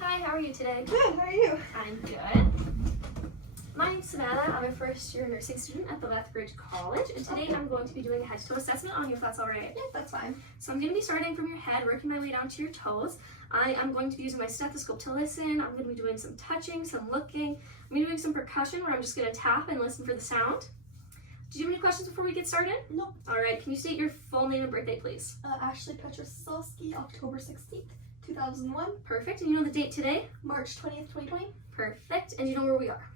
Hi, how are you today? Good, how are you? I'm good. My name's Savannah. I'm a first-year nursing student at the Lethbridge College, and today I'm going to be doing a head-to-toe assessment on you, if that's all right. Yeah, that's fine. So I'm going to be starting from your head, working my way down to your toes. I am going to be using my stethoscope to listen. I'm going to be doing some touching, some looking. I'm going to be doing some percussion where I'm just going to tap and listen for the sound. Do you have any questions before we get started? Nope. All right, can you state your full name and birthday, please? Ashley Petroselski, October 16th, 2001. Perfect. And you know the date today? March 20th, 2020. Perfect. And you know where we are?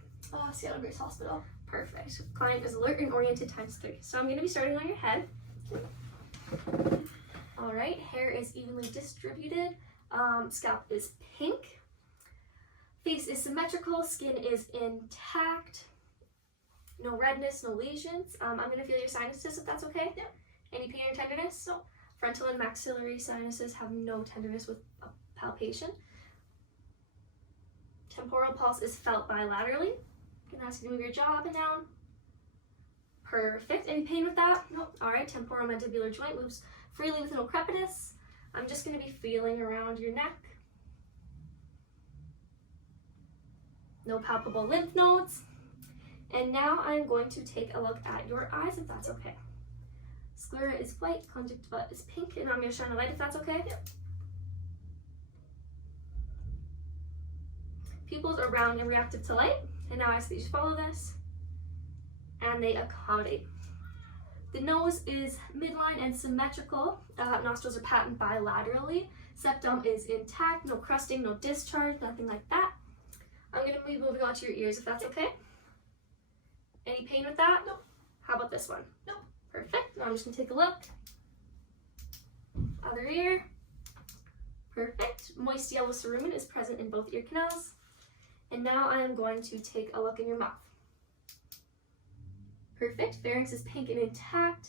Seattle Grace Hospital. Perfect. Client is alert and oriented ×3. So I'm going to be starting on your head. All right, hair is evenly distributed. Scalp is pink. Face is symmetrical. Skin is intact. No redness, no lesions. I'm going to feel your sinuses if that's okay. Yeah. Any pain or tenderness? No. Frontal and maxillary sinuses have no tenderness with palpation. Temporal pulse is felt bilaterally. I'm going to ask you to move your jaw up and down. Perfect. Any pain with that? Nope. All right, temporomandibular joint moves freely with no crepitus. I'm just going to be feeling around your neck. No palpable lymph nodes. And now I'm going to take a look at your eyes, if that's okay. Sclera is white, conjunctiva is pink, and I'm going to shine a light if that's okay. Yep. Pupils are round and reactive to light. And now I ask that you follow this. And they accommodate. The nose is midline and symmetrical. Nostrils are patent bilaterally. Septum is intact, no crusting, no discharge, nothing like that. I'm going to be moving on to your ears if that's okay. Any pain with that? Nope. How about this one? Nope. Perfect. Now I'm just going to take a look. Other ear. Perfect. Moist yellow cerumen is present in both ear canals. And now I am going to take a look in your mouth. Perfect. Pharynx is pink and intact.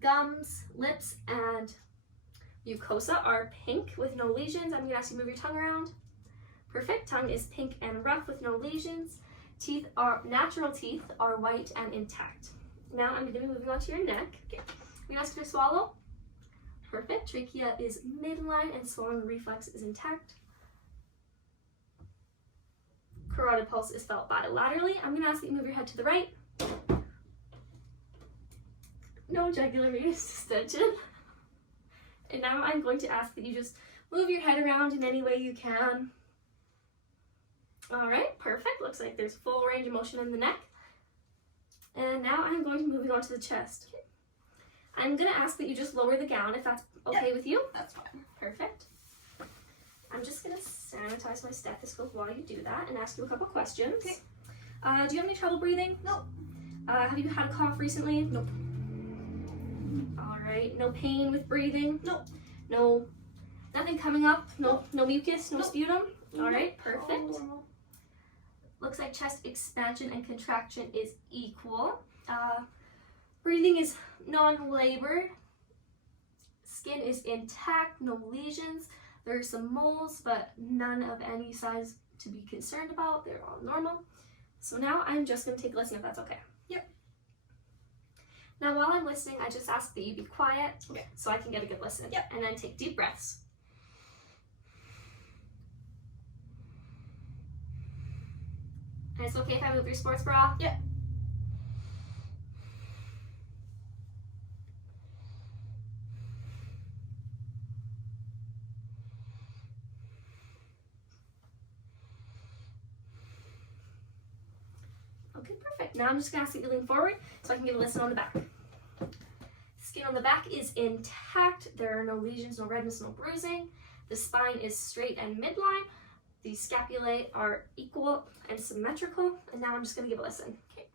Gums, lips, and mucosa are pink with no lesions. I'm going to ask you to move your tongue around. Perfect. Tongue is pink and rough with no lesions. Natural teeth are white and intact. Now I'm going to be moving on to your neck. Okay. I'm going to ask you to swallow. Perfect. Trachea is midline and swallowing reflex is intact. Carotid pulse is felt bilaterally. I'm going to ask that you move your head to the right. No jugular venous distension. And now I'm going to ask that you just move your head around in any way you can. All right, perfect. Looks like there's full range of motion in the neck. And now I'm going to move on to the chest. I'm going to ask that you just lower the gown if that's okay with you. That's fine. Perfect. I'm just going to sanitize my stethoscope while you do that and ask you a couple questions. Okay. Do you have any trouble breathing? Nope. Have you had a cough recently? Nope. All right. No pain with breathing? Nope. No. Nothing coming up? Nope. No mucus? No Nope. sputum? All right. Nope. Perfect. All normal. Looks like chest expansion and contraction is equal. Breathing is non-labored. Skin is intact, no lesions. There are some moles, but none of any size to be concerned about. They're all normal. So now I'm just going to take a listen if that's okay. Yep. Now while I'm listening, I just ask that you be quiet Okay. so I can get a good listen. Yep. And then take deep breaths. And it's okay if I move your sports bra? Yeah. Okay, perfect. Now I'm just going to ask that you lean forward so I can give a listen on the back. Skin on the back is intact. There are no lesions, no redness, no bruising. The spine is straight and midline. The scapulae are equal and symmetrical. And now I'm just going to give a listen. Okay.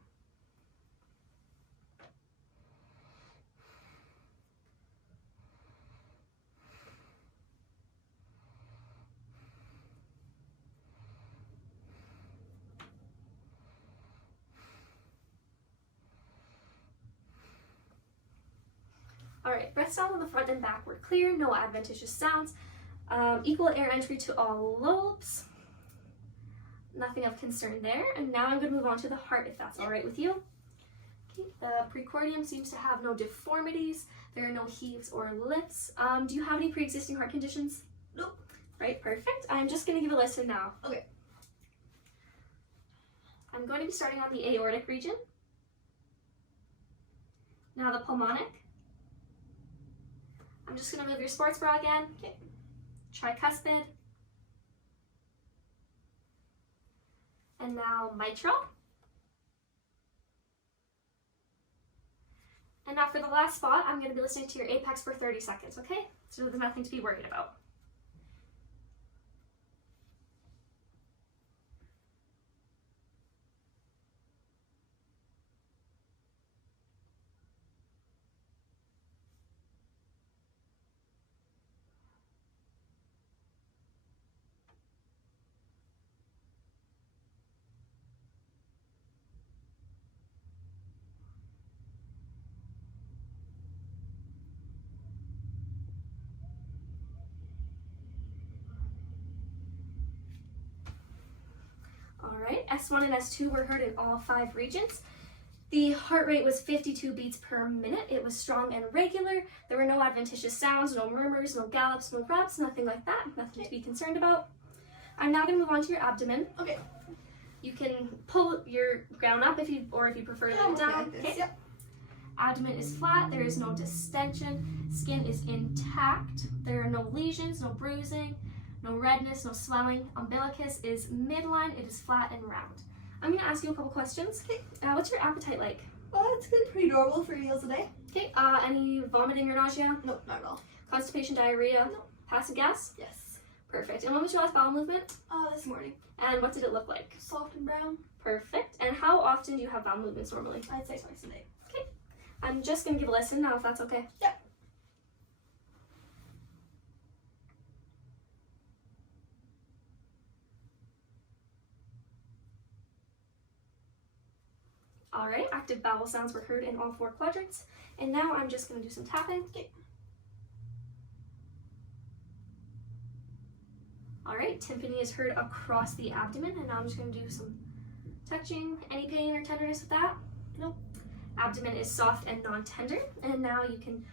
All right, breath sounds on the front and back were clear, no adventitious sounds. Equal air entry to all lobes. Nothing of concern there. And now I'm going to move on to the heart if that's all right with you. Okay, the precordium seems to have no deformities. There are no heaves or lifts. Do you have any pre-existing heart conditions? Nope. Right, perfect. I'm just going to give a listen now. Okay. I'm going to be starting on the aortic region. Now the pulmonic. I'm just going to move your sports bra again. Okay. Tricuspid. And now mitral. And now for the last spot, I'm going to be listening to your apex for 30 seconds, okay? So there's nothing to be worried about. All right, S1 and S2 were heard in all 5 regions. The heart rate was 52 beats per minute. It was strong and regular. There were no adventitious sounds, no murmurs, no gallops, no raps, nothing like that. Nothing to be concerned about. I'm now going to move on to your abdomen. Okay. You can pull your gown up if you prefer to lay it down. Like this. Okay. Yep. Abdomen is flat. There is no distension. Skin is intact. There are no lesions, no bruising, no redness, no swelling. Umbilicus is midline. It is flat and round. I'm going to ask you a couple questions. Okay. What's your appetite like? Well, it's been pretty normal for meals a day. Okay. Any vomiting or nausea? No, not at all. Constipation, diarrhea? No. Passive gas? Yes. Perfect. And when was your last bowel movement? This morning. And what did it look like? Soft and brown. Perfect. And how often do you have bowel movements normally? I'd say twice a day. I'm just going to give a listen now if that's okay. Yep. All right, active bowel sounds were heard in all 4 quadrants. And now I'm just going to do some tapping. Okay. All right, tympani is heard across the abdomen, and now I'm just going to do some touching. Any pain or tenderness with that? Nope. Abdomen is soft and non-tender, and now you can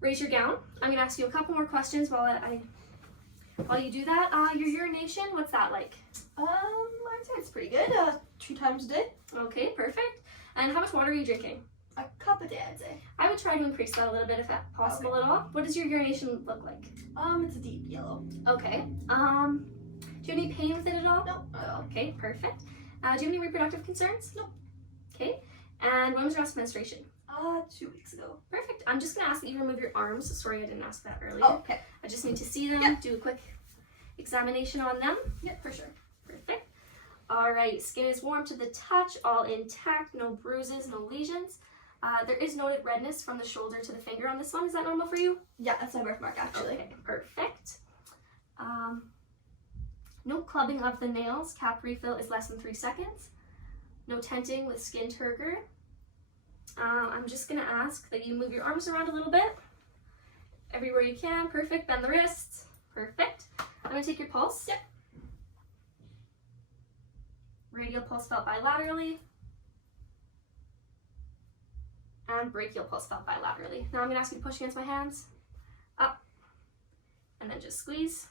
raise your gown. I'm going to ask you a couple more questions while you do that. Your urination, what's that like? I'd say it's pretty good. 2 times a day. Okay, perfect. And how much water are you drinking? A cup a day, I'd say. I would try to increase that a little bit if possible at all. What does your urination look like? It's a deep yellow. Okay. Do you have any pain with it at all? No, not at all. Okay, perfect. Do you have any reproductive concerns? No. Okay. And when was your last menstruation? 2 weeks ago. Perfect. I'm just gonna ask that you remove your arms. Sorry, I didn't ask that earlier. Oh, okay. I just need to see them, Yep. do a quick examination on them. Yep, for sure. Perfect. All right, skin is warm to the touch, all intact, no bruises, no lesions. There is noted redness from the shoulder to the finger on this one. Is that normal for you? Yeah, that's my birthmark actually. Okay, perfect. No clubbing of the nails. Cap refill is less than 3 seconds. No tenting with skin turgor. I'm just gonna ask that you move your arms around a little bit. Everywhere you can. Perfect. Bend the wrists. Perfect. I'm gonna take your pulse. Yep. Radial pulse felt bilaterally. And brachial pulse felt bilaterally. Now I'm gonna ask you to push against my hands. Up. And then just squeeze.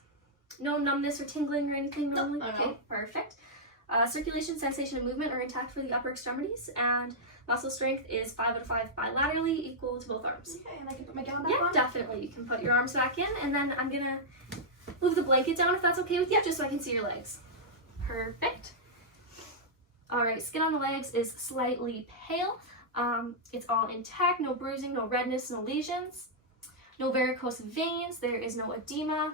No numbness or tingling or anything normally? No. Okay, perfect. Circulation, sensation, and movement are intact for the upper extremities, and muscle strength is 5 out of 5 bilaterally, equal to both arms. Okay, and I can put my gown back Yeah, on? definitely. You can put your arms back in, and then I'm gonna move the blanket down if that's okay with you, just so I can see your legs. Perfect. All right, skin on the legs is slightly pale. It's all intact, no bruising, no redness, no lesions, no varicose veins, there is no edema.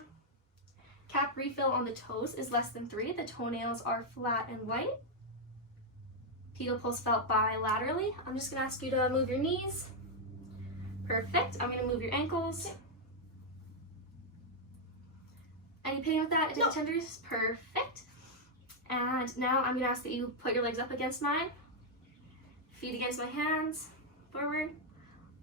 Cap refill on the toes is less than 3. The toenails are flat and white. Pedal pulse felt bilaterally. I'm just gonna ask you to move your knees. Perfect. I'm gonna move your ankles. Okay. Any pain with that? No. Tenders? Perfect. And now I'm gonna ask that you put your legs up against mine. Feet against my hands. Forward.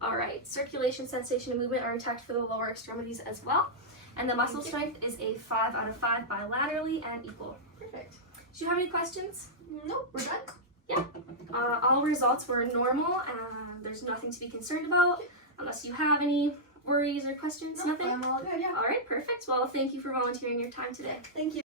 All right. Circulation, sensation, and movement are intact for the lower extremities as well. And the muscle strength is a 5 out of 5 bilaterally and equal. Perfect. Do you have any questions? Nope, we're done. Yeah. All results were normal, and there's nothing to be concerned about unless you have any. worries or questions? No, Nothing? I'm all good, yeah. All right, perfect. Well, thank you for volunteering your time today. Thank you.